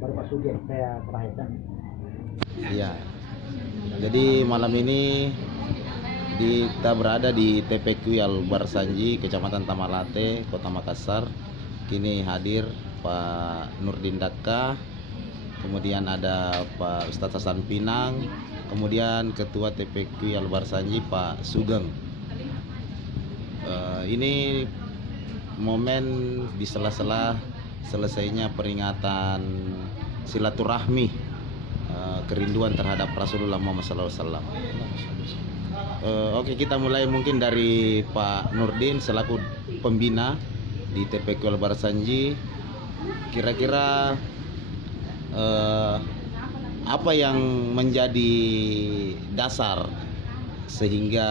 baru Pak Sugeng saya terakhir. Iya. Jadi malam ini kita berada di TPQ Al Barsanji, Kecamatan Tamalate, Kota Makassar. Kini hadir Pak Nurdin Dakka, kemudian ada Pak Ustadz Hasan Pinang, kemudian Ketua TPQ Al Barsanji Pak Sugeng. Ini momen di sela-sela selesainya peringatan silaturahmi, kerinduan terhadap Rasulullah Muhammad SAW. Oke, kita mulai mungkin dari Pak Nurdin selaku pembina di TPQ Al Barsanji. Kira-kira apa yang menjadi dasar sehingga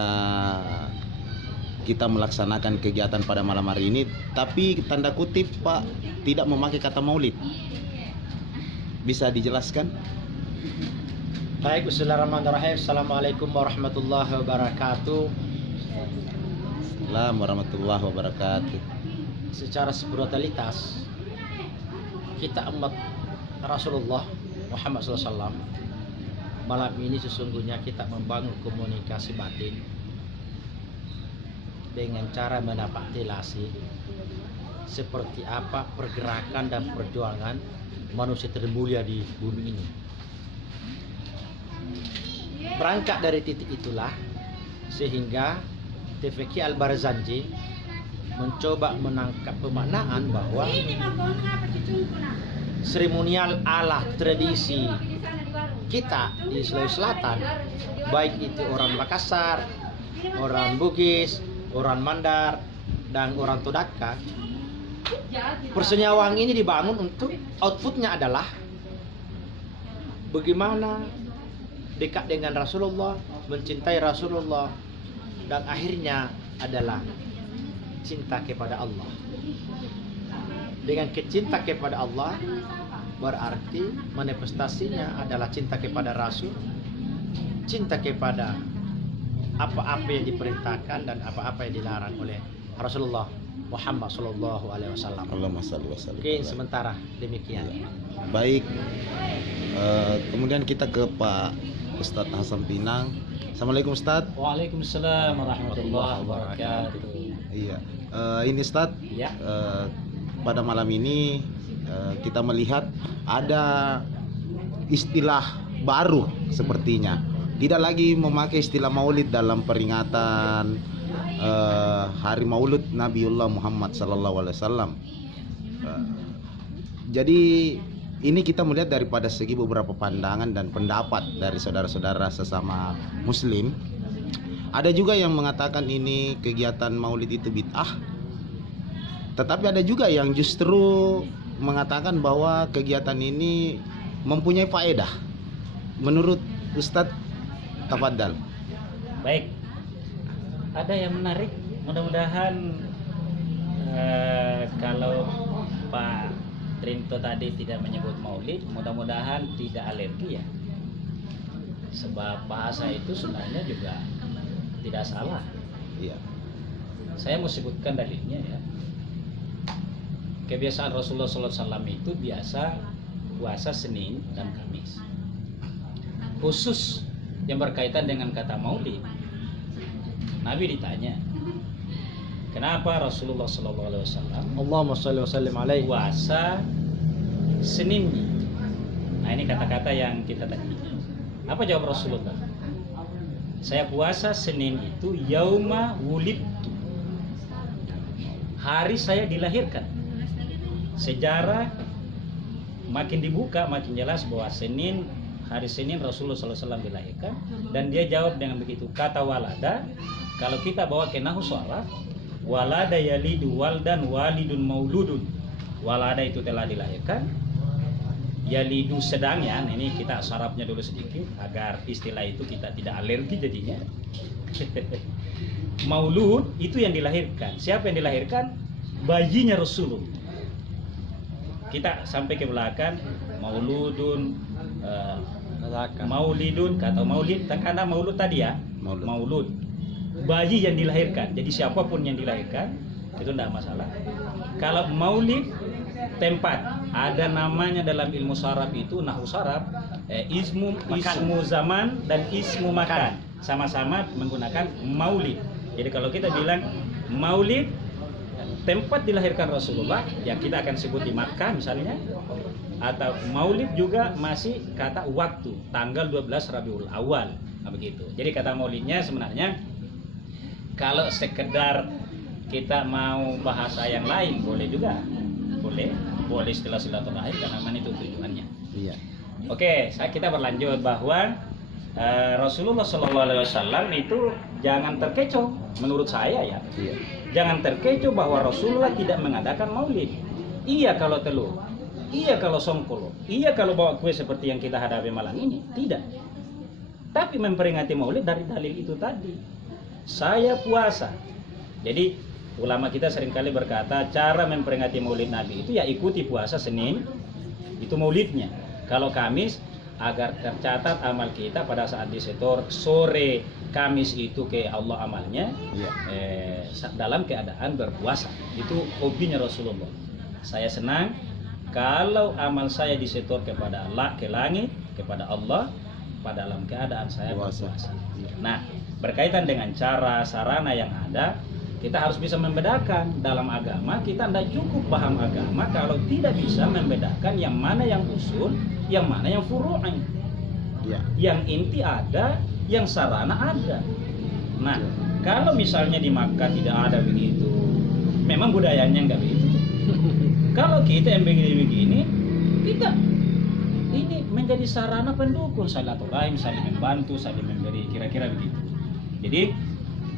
kita melaksanakan kegiatan pada malam hari ini, tapi tanda kutip Pak tidak memakai kata maulid? Bisa dijelaskan? Baik, bismillahirrahmanirrahim. Assalamualaikum warahmatullahi wabarakatuh. Assalamualaikum warahmatullahi wabarakatuh. Secara spiritualitas, kita umat Rasulullah Muhammad SAW, malam ini sesungguhnya kita membangun komunikasi batin dengan cara menapaktilasi seperti apa pergerakan dan perjuangan manusia termulia di bumi ini. Berangkat dari titik itulah sehingga TPQ Al Barsanji mencoba menangkap pemaknaan bahwa seremonial ala tradisi kita di Sulawesi Selatan, baik itu orang Makassar, orang Bugis, orang Mandar, dan orang Todaka, persenyawaan ini dibangun untuk outputnya adalah bagaimana dekat dengan Rasulullah, mencintai Rasulullah, dan akhirnya adalah cinta kepada Allah. Dengan kecinta kepada Allah berarti manifestasinya adalah cinta kepada Rasul, cinta kepada apa-apa yang diperintahkan dan apa-apa yang dilarang oleh Rasulullah Muhammad Sallallahu Alaihi Wasallam. Oke, sementara demikian. Baik, kemudian kita ke Pak Ustadz Hasan Pinang. Assalamualaikum Ustadz. Waalaikumsalam warahmatullahi wabarakatuh. Iya, ini Ustadz. Ya. Pada malam ini kita melihat ada istilah baru sepertinya. Tidak lagi memakai istilah maulid dalam peringatan hari maulud Nabiullah Muhammad SAW. Jadi ini kita melihat daripada segi beberapa pandangan dan pendapat dari saudara-saudara sesama muslim. Ada juga yang mengatakan ini kegiatan maulid itu bid'ah. Tetapi ada juga yang justru mengatakan bahwa kegiatan ini mempunyai faedah. Menurut Ustadz, tafadhal. Baik. Ada yang menarik. Mudah-mudahan kalau Pak Trinto tadi tidak menyebut maulid, mudah-mudahan tidak alergi ya. Sebab bahasa itu sebenarnya juga tidak salah. Iya. Saya mau sebutkan dalilnya ya. Kebiasaan Rasulullah SAW itu biasa puasa Senin dan Kamis. Khusus yang berkaitan dengan kata maulid, Nabi ditanya, kenapa Rasulullah SAW Allahumma shalli wa sallim alaihi puasa Senin? Nah, ini kata-kata yang kita tadi. Apa jawab Rasulullah? Saya puasa Senin itu yauma wulidtu, hari saya dilahirkan. Sejarah makin dibuka, makin jelas bahwa Senin, hari Senin Rasulullah SAW dilahirkan. Dan dia jawab dengan begitu, kata walada. Kalau kita bawa ke nahu sharaf, walada yalidu waldan walidun mauludun. Walada itu telah dilahirkan, yalidu sedang ya. Ini kita syarafnya dulu sedikit agar istilah itu kita tidak alergi jadinya. Maulud itu yang dilahirkan. Siapa yang dilahirkan? Bayinya Rasulullah. Kita sampai ke belakang, mauludun, maulidun, kata maulid, karena maulud tadi ya, maulud, bayi yang dilahirkan. Jadi siapapun yang dilahirkan itu tidak masalah. Kalau maulid tempat, ada namanya dalam ilmu saraf itu, nahu saraf, ismu zaman dan ismu makan, sama-sama menggunakan maulid. Jadi kalau kita bilang maulid, tempat dilahirkan Rasulullah, ya kita akan sebut di Makkah misalnya, atau maulid juga masih kata waktu, tanggal 12 Rabiul Awal, nah begitu. Jadi kata maulidnya sebenarnya kalau sekedar kita mau bahasa yang lain boleh juga, boleh istilah silaturahim karena memang itu tujuannya. Iya. Oke, kita berlanjut bahwa Rasulullah SAW itu jangan terkecoh, menurut saya ya. Iya. Jangan terkecoh bahwa Rasulullah tidak mengadakan maulid. Iya kalau telur, iya kalau songkolo, iya kalau bawa kue seperti yang kita hadapi malam ini, tidak. Tapi memperingati maulid dari dalil itu tadi. Saya puasa. Jadi ulama kita seringkali berkata cara memperingati maulid Nabi itu ya ikuti puasa Senin, itu maulidnya. Kalau Kamis, agar tercatat amal kita pada saat disetor sore Kamis itu ke Allah amalnya, dalam keadaan berpuasa. Itu hobinya Rasulullah. Saya senang kalau amal saya disetor kepada Allah, ke langit, kepada Allah, pada dalam keadaan saya berpuasa. Nah, berkaitan dengan cara sarana yang ada, kita harus bisa membedakan. Dalam agama kita tidak cukup paham agama kalau tidak bisa membedakan yang mana yang usul, yang mana yang furu'i. Iya. Yang inti ada, yang sarana ada. Nah, kalau misalnya di Makkah tidak ada begitu, memang budayanya nggak begitu. Kalau kita yang begini-begini, kita ini menjadi sarana pendukung silaturahim, saling membantu, saling memberi, kira-kira begitu. Jadi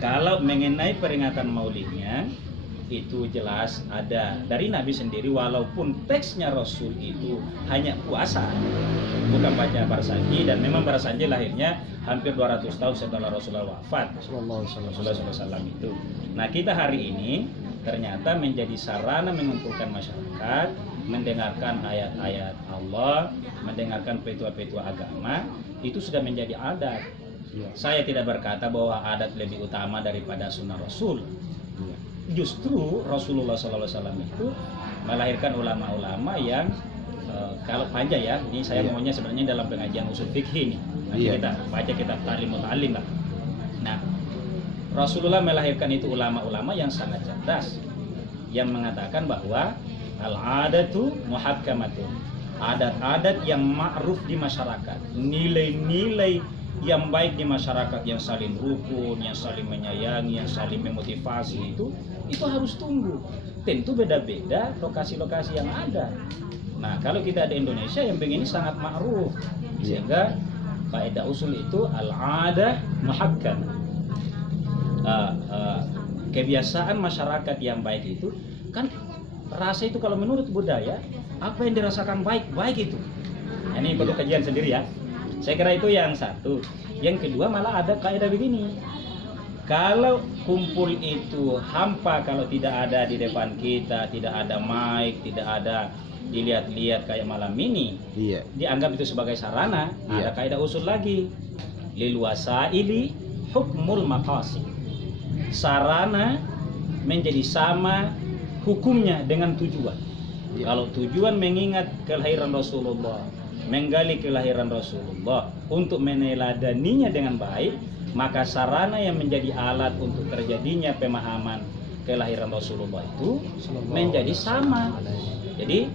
kalau mengenai peringatan maulidnya itu jelas ada dari Nabi sendiri, walaupun teksnya Rasul itu hanya puasa, bukan baca Barsanji, dan memang Barsanji lahirnya hampir 200 tahun setelah Rasulullah wafat. Rasulullah SAW itu. Nah, kita hari ini ternyata menjadi sarana mengumpulkan masyarakat, mendengarkan ayat-ayat Allah, mendengarkan petua-petua agama, itu sudah menjadi adat. Saya tidak berkata bahwa adat lebih utama daripada sunnah Rasul. Justru Rasulullah SAW itu melahirkan ulama-ulama yang kalau panjang ya, ini saya maunya sebenarnya dalam pengajian usul fikih ini. Nanti kita baca kitab Ta'lim Muta'allim. Nah, Rasulullah melahirkan itu ulama-ulama yang sangat cerdas, yang mengatakan bahwa al-adatu muhakkamatun, adat-adat yang ma'ruf di masyarakat, nilai-nilai yang baik di masyarakat, yang saling rukun, yang saling menyayangi, yang saling memotivasi, itu harus tumbuh. Tentu beda-beda lokasi-lokasi yang ada. Nah, kalau kita di Indonesia yang begini sangat ma'ruf, sehingga kaidah usul itu al-adah muhakkam. Kebiasaan masyarakat yang baik itu kan rasa itu, kalau menurut budaya apa yang dirasakan baik itu. Ini perlu kajian sendiri ya. Saya kira itu yang satu. Yang kedua malah ada kaidah begini. Kalau kumpul itu hampa, kalau tidak ada di depan kita, tidak ada mic, tidak ada dilihat-lihat kayak malam ini, dianggap itu sebagai sarana. Ada kaidah usul lagi. Lil wasaili hukmul maqasid. Sarana menjadi sama hukumnya dengan tujuan. Kalau tujuan mengingat kelahiran Rasulullah, menggali kelahiran Rasulullah untuk meneladaninya dengan baik, maka sarana yang menjadi alat untuk terjadinya pemahaman kelahiran Rasulullah itu menjadi sama. Jadi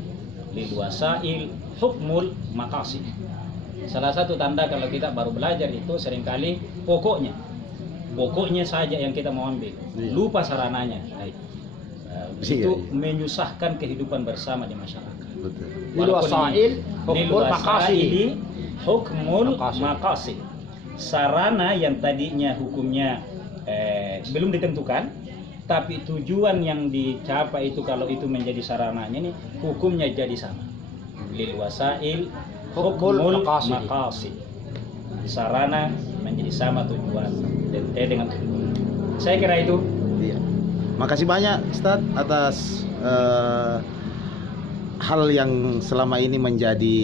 lil wasail hukmul maqasid. Salah satu tanda kalau kita baru belajar itu seringkali pokoknya saja yang kita mau ambil, lupa sarananya. Itu menyusahkan kehidupan bersama di masyarakat. Lil wasail hukmul maqasid. Sarana yang tadinya hukumnya belum ditentukan, tapi tujuan yang dicapai itu, kalau itu menjadi sarananya, ini hukumnya jadi sama. Lil wasail hukmul maqasid. Sarana menjadi sama tujuan dengan tujuan. Saya kira itu. Makasih banyak Ustaz atas hal yang selama ini menjadi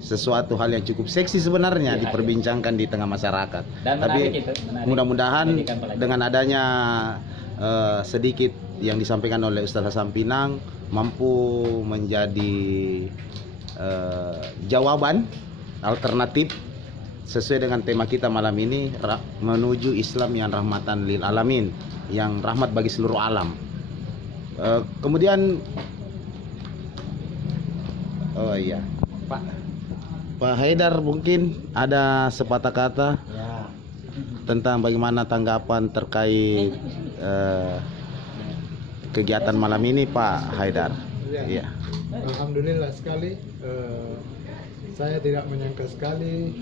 sesuatu hal yang cukup seksi sebenarnya diperbincangkan di tengah masyarakat. Dan tapi mudah-mudahan dengan adanya sedikit yang disampaikan oleh Ustaz Hasan Pinang mampu menjadi jawaban alternatif sesuai dengan tema kita malam ini, menuju Islam yang rahmatan lil alamin, yang rahmat bagi seluruh alam. Kemudian oh iya, Pak Haidar mungkin ada sepatah kata Ya. tentang bagaimana tanggapan terkait kegiatan malam ini, Pak Haidar. Iya. Alhamdulillah sekali. Saya tidak menyangka sekali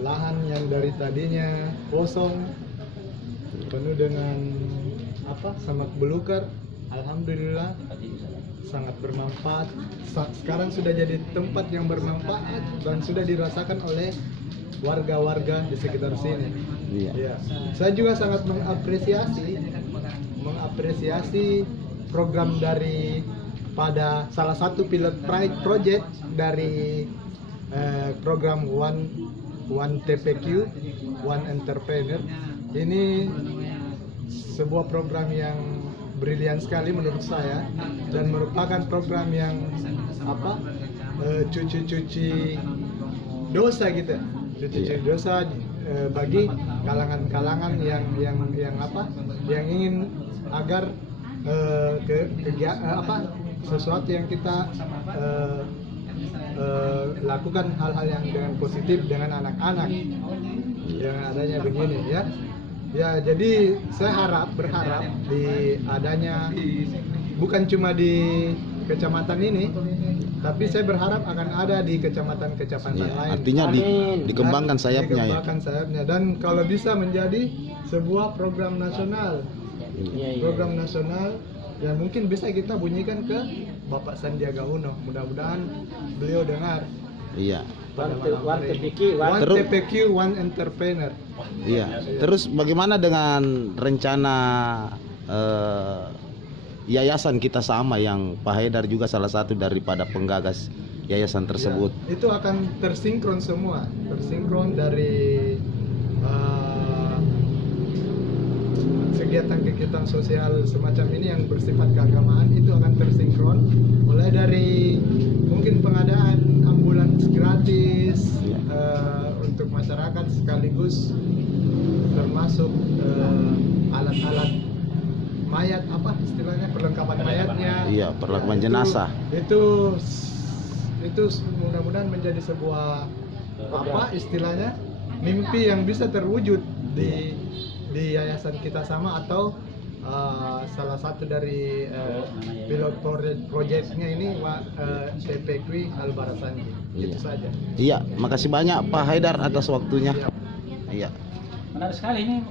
lahan yang dari tadinya kosong penuh dengan semak belukar. Alhamdulillah sangat bermanfaat. Sekarang sudah jadi tempat yang bermanfaat dan sudah dirasakan oleh warga-warga di sekitar sini. Iya. Ya. Saya juga sangat mengapresiasi program dari pada salah satu pilot project dari program One TPQ, One Entrepreneur. Ini sebuah program yang brilian sekali menurut saya dan merupakan program yang cuci dosa gitu, cuci dosa bagi kalangan-kalangan yang ingin agar sesuatu yang kita lakukan hal-hal yang dengan positif dengan anak-anak dengan adanya begini ya. Ya, jadi saya berharap di adanya bukan cuma di kecamatan ini, tapi saya berharap akan ada di kecamatan-kecamatan lain. Artinya dikembangkan sayapnya ya. Dikembangkan sayapnya dan kalau bisa menjadi sebuah program nasional. Program nasional yang mungkin bisa kita bunyikan ke Bapak Sandiaga Uno. Mudah-mudahan beliau dengar. Iya. One TPQ, One Entrepreneur. Iya. Terus bagaimana dengan rencana yayasan kita sama yang Pak Haidar juga salah satu daripada penggagas yayasan tersebut? Ya, itu akan tersinkron semua, tersinkron dari kegiatan-kegiatan sosial semacam ini yang bersifat keagamaan itu akan tersinkron mulai dari mungkin pengadaan ambulans gratis untuk masyarakat sekaligus termasuk alat-alat mayat istilahnya perlengkapan mayatnya. Iya, perlengkapan jenazah. Itu mudah-mudahan menjadi sebuah istilahnya mimpi yang bisa terwujud di yayasan kita sama atau salah satu dari pilot projectnya ini TPQ Al-Barasanji. Itu saja. Iya, makasih banyak Pak Haidar atas waktunya. Iya. Menarik sekali ini